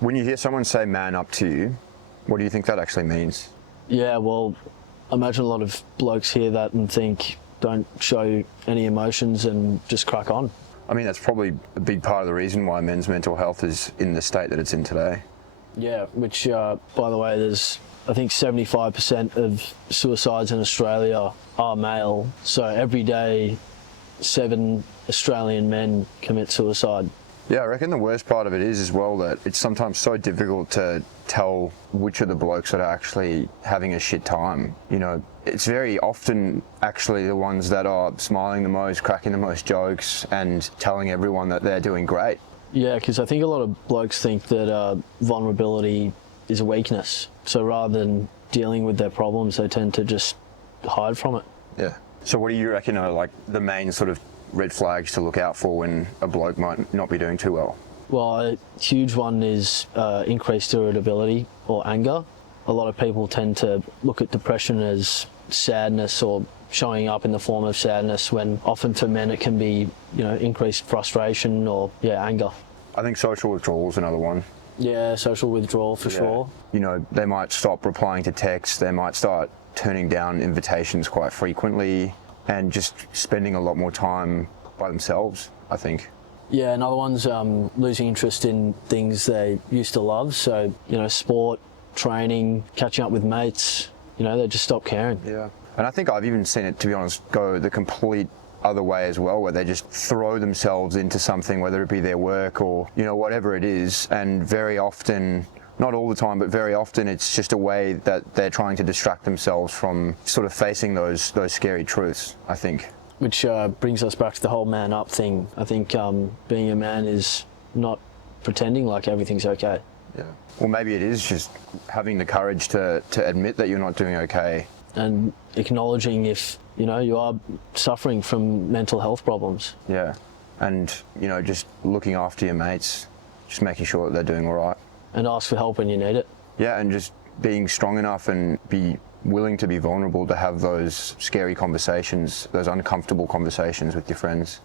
When you hear someone say man up to you, what do you think that actually means? Yeah, well, I imagine a lot of blokes hear that and think, don't show any emotions and just crack on. I mean, that's probably a big part of the reason why men's mental health is in the state that it's in today. Yeah, which, by the way, there's, I think 75% of suicides in Australia are male. So every day, 7 Australian men commit suicide. Yeah, I reckon the worst part of it is as well that it's sometimes so difficult to tell which of the blokes that are actually having a shit time. You know, it's very often actually the ones that are smiling the most, cracking the most jokes and telling everyone that they're doing great. Yeah, because I think a lot of blokes think that vulnerability is a weakness. So rather than dealing with their problems, they tend to just hide from it. Yeah. So what do you reckon are like the main sort of red flags to look out for when a bloke might not be doing too well? Well, a huge one is increased irritability or anger. A lot of people tend to look at depression as sadness or showing up in the form of sadness, when often for men it can be, increased frustration or, anger. I think social withdrawal is another one. Yeah, social withdrawal for sure. You know, they might stop replying to texts, they might start turning down invitations quite frequently and just spending a lot more time by themselves, I think. Yeah, another one's losing interest in things they used to love. So, sport, training, catching up with mates, they just stop caring. Yeah. And I think I've even seen it, to be honest, go the complete other way as well, where they just throw themselves into something, whether it be their work or, whatever it is. And very often, not all the time, but very often it's just a way that they're trying to distract themselves from sort of facing those scary truths, I think. Which brings us back to the whole man up thing. I think being a man is not pretending like everything's okay. Yeah. Well, maybe it is just having the courage to admit that you're not doing okay. And acknowledging if, you are suffering from mental health problems. Yeah. And, just looking after your mates, just making sure that they're doing all right. And ask for help when you need it. Yeah, and just being strong enough and be willing to be vulnerable to have those scary conversations, those uncomfortable conversations with your friends.